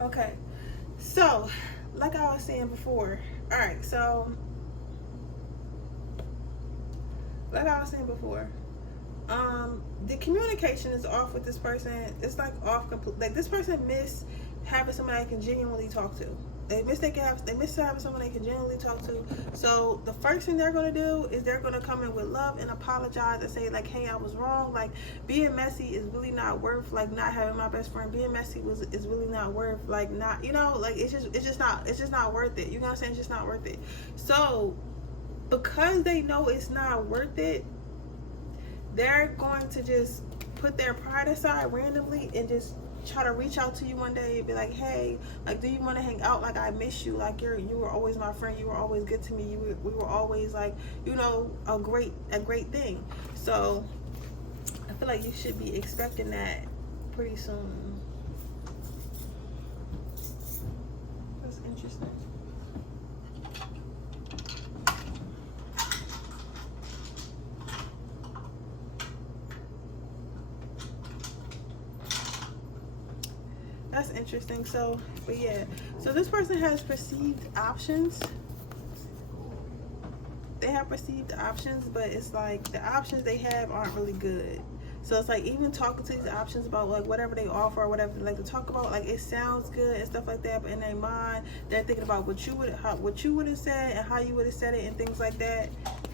Okay, so like I was saying before, all right, so like I was saying before, the communication is off with this person. It's like off complete. Like this person miss having somebody they can genuinely talk to. They miss having someone they can genuinely talk to. So the first thing they're gonna do is they're gonna come in with love and apologize and say like, hey, I was wrong. Like being messy is really not worth like not having my best friend. Being messy is really not worth like not, you know, like it's just not worth it. You know what I'm saying? It's just not worth it. So because they know it's not worth it, they're going to just put their pride aside randomly and just try to reach out to you one day and be like, hey, like, do you want to hang out? Like, I miss you. Like, you were always my friend. You were always good to me. We were always like, you know, a great thing. So I feel like you should be expecting that pretty soon. That's interesting. That's interesting. So, but yeah. So this person has perceived options. They have perceived options, but it's like the options they have aren't really good. So it's like even talking to these options about like whatever they offer or whatever they like to talk about, like it sounds good and stuff like that, but in their mind they're thinking about what you would have said and how you would have said it and things like that,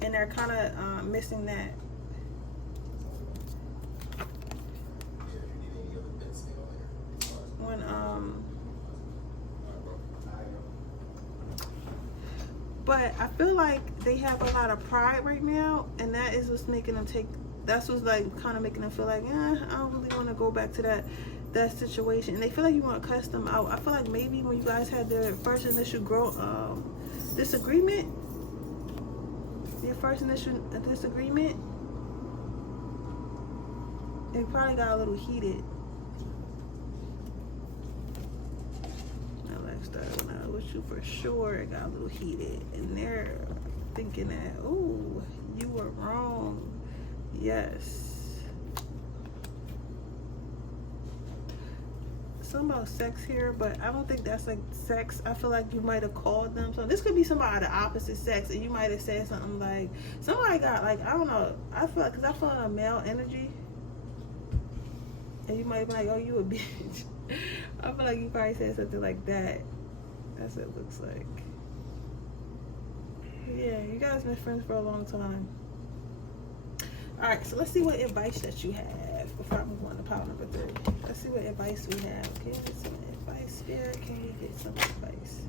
and they're kind of missing that. When but I feel like they have a lot of pride right now, and that is what's making them take. That's what's like kind of making them feel like, I don't really want to go back to that situation. And they feel like you want to cuss them out. I feel like maybe when you guys had the first initial disagreement, your first initial disagreement, it probably got a little heated. When I was with you for sure, it got a little heated, and they're thinking that, oh, you were wrong. Yes. Something about sex here, but I don't think that's like sex. I feel like you might have called them. So this could be somebody of the opposite sex, and you might have said something like, somebody got like, I don't know. I feel like, because I feel a male energy, and you might be like, oh, you a bitch. I feel like you probably said something like that. That's what it looks like. Yeah, you guys been friends for a long time. Alright, so let's see what advice that you have before I move on to pile number 3. Let's see what advice we have. Can you get some advice, Spirit? Can you get some advice?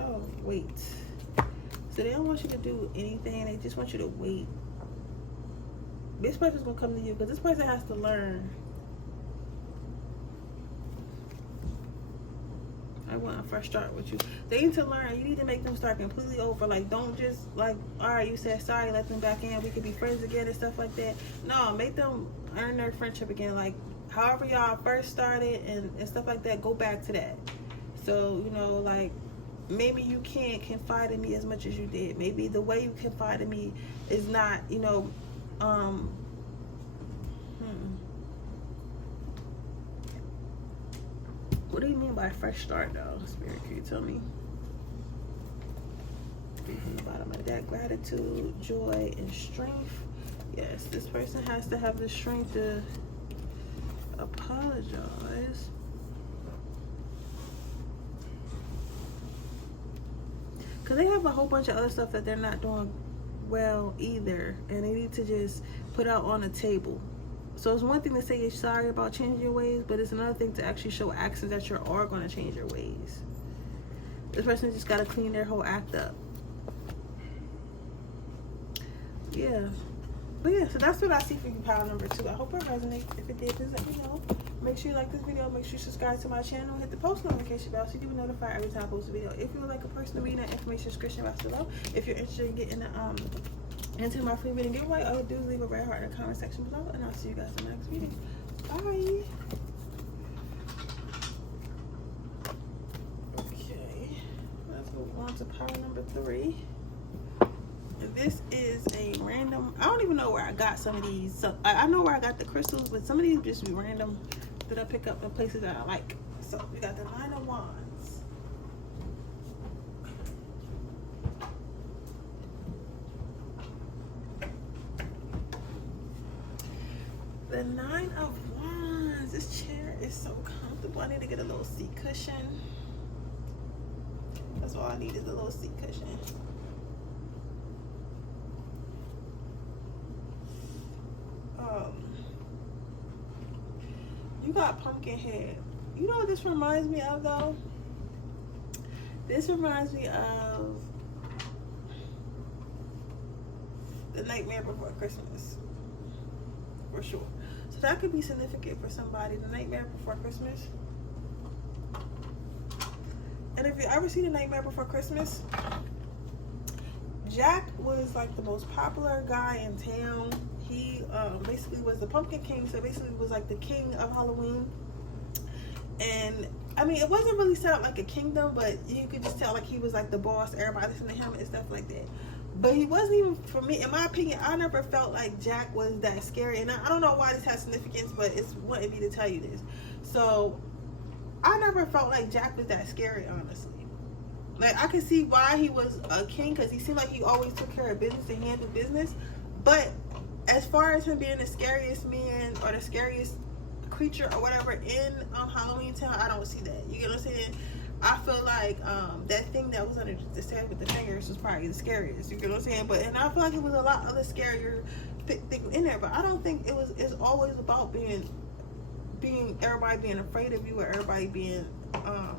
Oh, wait. So they don't want you to do anything. They just want you to wait. This person's going to come to you because this person has to learn. I want a fresh start with you. They need to learn. You need to make them start completely over. Like, don't just like, all right, you said sorry, let them back in. We could be friends again and stuff like that. No, make them earn their friendship again. Like, however y'all first started and stuff like that, go back to that. So, you know, like, maybe you can't confide in me as much as you did. Maybe the way you confide in me is not, you know, What do you mean by fresh start, though? Spirit, can you tell me? From the bottom of that, gratitude, joy, and strength. Yes, this person has to have the strength to apologize. Because they have a whole bunch of other stuff that they're not doing well either. And they need to just put out on the table. So it's one thing to say you're sorry about changing your ways, but it's another thing to actually show actions that you are going to change your ways. This person just got to clean their whole act up. Yeah. But yeah, so that's what I see for you, pile number 2. I hope it resonates. If it did, please let me know. Make sure you like this video. Make sure you subscribe to my channel. Hit the post notification bell so you can be notified every time I post a video. If you would like a personal reading, that information description box below. If you're interested in getting into my free reading giveaway, all you do is leave a red heart in the comment section below, and I'll see you guys in the next reading. Bye. Okay, let's move on to pile number 3. This is a random. I don't even know where I got some of these. So I know where I got the crystals, but some of these just be random that I pick up in places that I like. So we got the Nine of Wands. The Nine of Wands. This chair is so comfortable. I need to get a little seat cushion. That's all I need is a little seat cushion. You got pumpkin head. You know what this reminds me of though? This reminds me of The Nightmare Before Christmas. For sure. So that could be significant for somebody. The Nightmare Before Christmas. And if you ever seen The Nightmare Before Christmas, Jack was like the most popular guy in town. He basically was the Pumpkin King, so basically was like the king of Halloween. And I mean, it wasn't really set up like a kingdom, but you could just tell like he was like the boss. Everybody listened to him and stuff like that. But he wasn't even, for me, in my opinion, I never felt like Jack was that scary. And I don't know why this has significance, but it's wanting me to tell you this. So I never felt like Jack was that scary, honestly. Like, I could see why he was a king, because he seemed like he always took care of business and handled business. But as far as him being the scariest man or the scariest creature or whatever in Halloween Town, I don't see that. You get what I'm saying? I feel like that thing that was under the stairs with the fingers was probably the scariest. You get what I'm saying? But and I feel like it was a lot of the scarier things in there. But I don't think it's always about being everybody being afraid of you, or everybody being I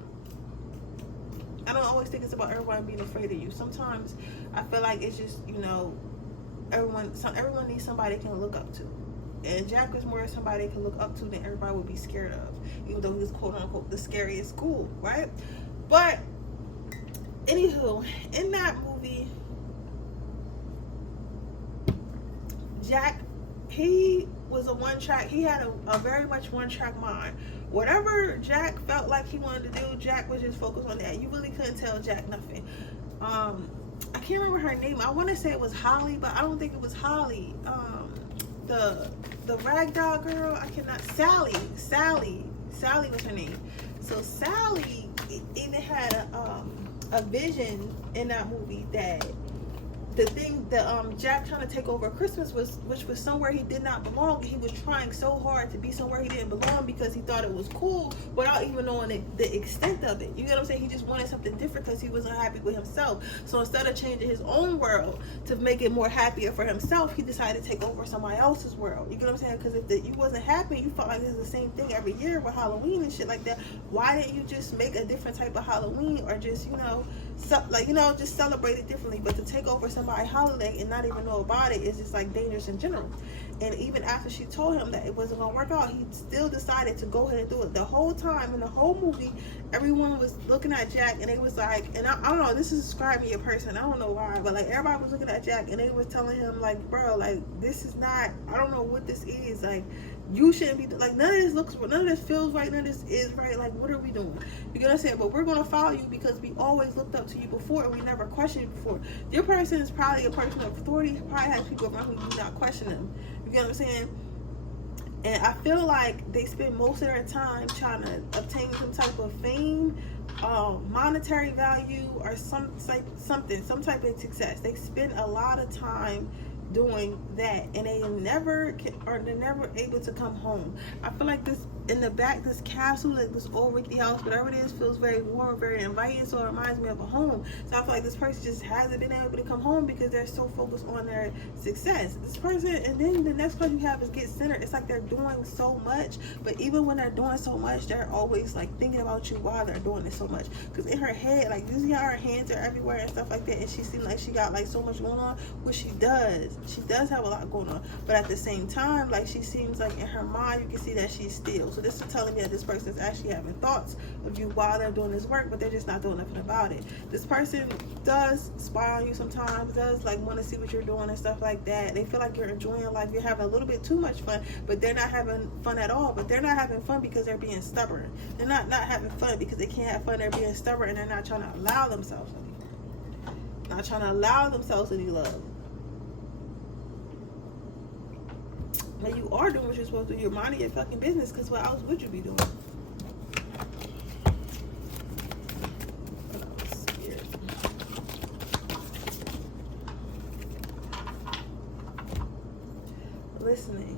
don't always think it's about everyone being afraid of you. Sometimes I feel like it's just, you know, everyone needs somebody they can look up to. And Jack was more somebody they can look up to than everybody would be scared of, even though he was quote unquote the scariest school, right? But anywho, in that movie, Jack, he was he had a very much one-track mind. Whatever Jack felt like he wanted to do, Jack was just focused on that. You really couldn't tell Jack nothing. I can't remember her name. I want to say it was Holly, but I don't think it was Holly. The ragdoll girl, I cannot. Sally was her name. So Sally even had a vision in that movie that the thing that Jack trying to take over Christmas which was somewhere he did not belong. He was trying so hard to be somewhere he didn't belong because he thought it was cool without even knowing the extent of it. You get what I'm saying? He just wanted something different because he was unhappy with himself. So instead of changing his own world to make it more happier for himself, he decided to take over somebody else's world. You get what I'm saying? Because if you wasn't happy, you felt like it's the same thing every year with Halloween and shit like that. Why didn't you just make a different type of Halloween, or just, you know, just celebrate it differently? But to take over somebody's holiday and not even know about it is just like dangerous in general. And even after she told him that it wasn't gonna work out, he still decided to go ahead and do it. The whole time in the whole movie, everyone was looking at Jack and they was like, and I don't know, this is describing me a person, I don't know why, but like everybody was looking at Jack and they was telling him like, bro, like this is not, I don't know what this is, like you shouldn't be, like none of this looks, none of this feels right, none of this is right, like what are we doing? You get what I'm saying? But we're gonna follow you because we always looked up to you before and we never questioned you before. Your person is probably a person of authority, probably has people around who do not question them. You get what I'm saying? And I feel like they spend most of their time trying to obtain some type of fame, monetary value, or some type of success. They spend a lot of time doing that, and they're never able to come home. I feel like this in the back, this castle, like this old rickety house, whatever it is, feels very warm, very inviting, so it reminds me of a home. So I feel like this person just hasn't been able to come home because they're so focused on their success. This person, and then the next person you have is get centered. It's like they're doing so much, but even when they're doing so much, they're always like thinking about you while they're doing it so much. Because in her head, like usually her hands are everywhere and stuff like that, and she seems like she got like so much going on, which she does have a lot going on, but at the same time, like she seems like in her mind you can see that she's still. So this is telling me that this person is actually having thoughts of you while they're doing this work, but they're just not doing nothing about it. This person does spy on you sometimes, does like want to see what you're doing and stuff like that. They feel like you're enjoying life, you're having a little bit too much fun, but they're not having fun at all. But they're not having fun because they're being stubborn. They're not having fun because they can't have fun. They're being stubborn and they're not trying to allow themselves any love. But you are doing what you're supposed to do. You're minding your fucking business, because what else would you be doing? Listening.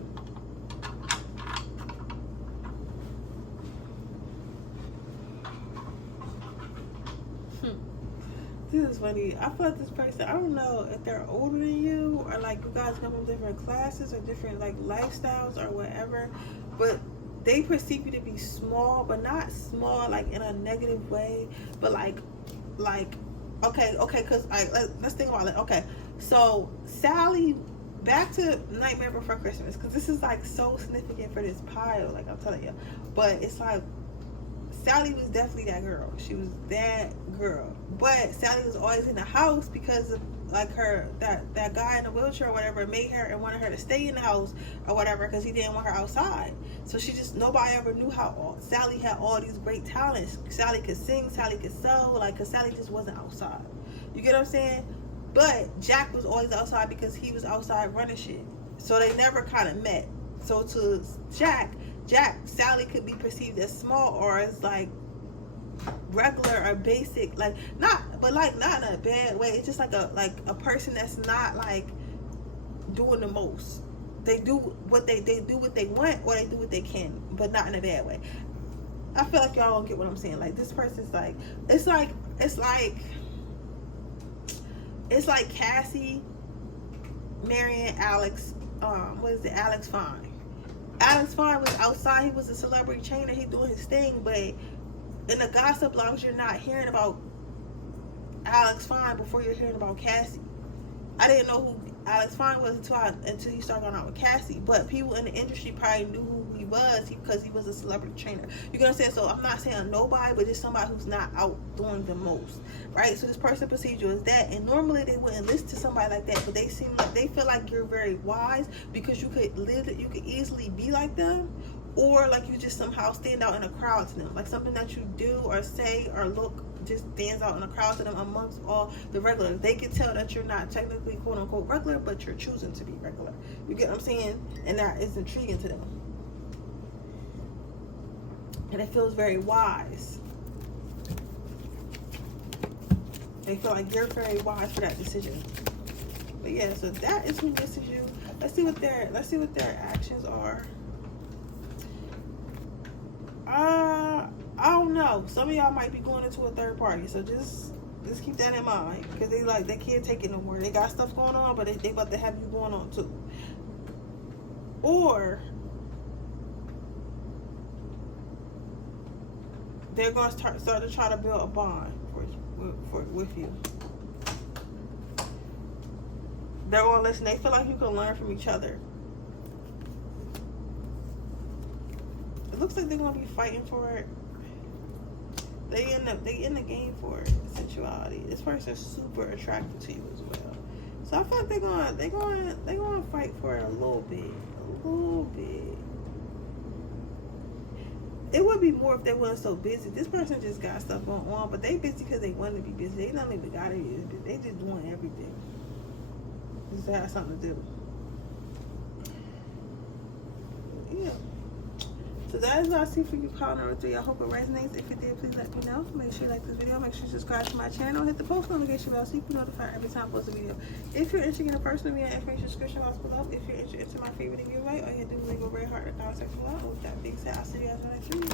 This is funny. I feel like this person, I don't know if they're older than you, or like you guys come from different classes or different like lifestyles or whatever, but they perceive you to be small, but not small like in a negative way, but like okay, because let's think about it. Okay, so Sally, back to Nightmare Before Christmas, because this is like so significant for this pile, like I'm telling you. But it's like Sally was definitely that girl. She was that girl. But Sally was always in the house because of like that guy in the wheelchair or whatever made her and wanted her to stay in the house or whatever, because he didn't want her outside. So she just, nobody ever knew how Sally had all these great talents. Sally could sing, Sally could sew, like, because Sally just wasn't outside. You get what I'm saying? But Jack was always outside because he was outside running shit. So they never kind of met. So to Jack, Sally could be perceived as small or as like regular or basic, like not in a bad way. It's just like a person that's not like doing the most. They do what they want, or they do what they can, but not in a bad way. I feel like y'all don't get what I'm saying. Like this person's like, it's like Cassie marrying Alex. Alex Fine. Alex Fine was outside. He was a celebrity trainer. He doing his thing, but in the gossip blogs, you're not hearing about Alex Fine before you're hearing about Cassie. I didn't know who Alex Fine was until he started going out with Cassie. But people in the industry probably knew who he was because he was a celebrity trainer. You get what I'm saying? So I'm not saying nobody, but just somebody who's not out doing the most, right? So this person perceives you as that, and normally they wouldn't listen to somebody like that, but they seem like they feel like you're very wise because you could easily be like them, or like you just somehow stand out in a crowd to them, like something that you do or say or look just stands out in a crowd to them amongst all the regulars. They can tell that you're not technically quote unquote regular, but you're choosing to be regular. You get what I'm saying? And that is intriguing to them. And it feels very wise. They feel like you're very wise for that decision. But yeah, so that is who misses you. Let's see what their actions are. I don't know. Some of y'all might be going into a third party, so just keep that in mind, because they can't take it no more. They got stuff going on, but they about to have you going on too. Or they're gonna start to try to build a bond with you. They're gonna listen. They feel like you can learn from each other. It looks like they're gonna be fighting for it. They in the game for sensuality. This person's super attracted to you as well. So I feel like they're going to fight for it a little bit. It would be more if they weren't so busy. This person just got stuff going on, but they busy because they want to be busy. They not even got it. They just doing everything. Just to have something to do. Yeah. So that is what I see for you, call number 3. I hope it resonates. If it did, please let me know. Make sure you like this video. Make sure you subscribe to my channel. Hit the post notification bell so you can be notified every time I post a video. If you're interested in a personal video, information description box below. If you're interested in my favorite giveaway, all you have to do is leave a red heart in the comment section below. With that being said, I'll see you guys in the next video.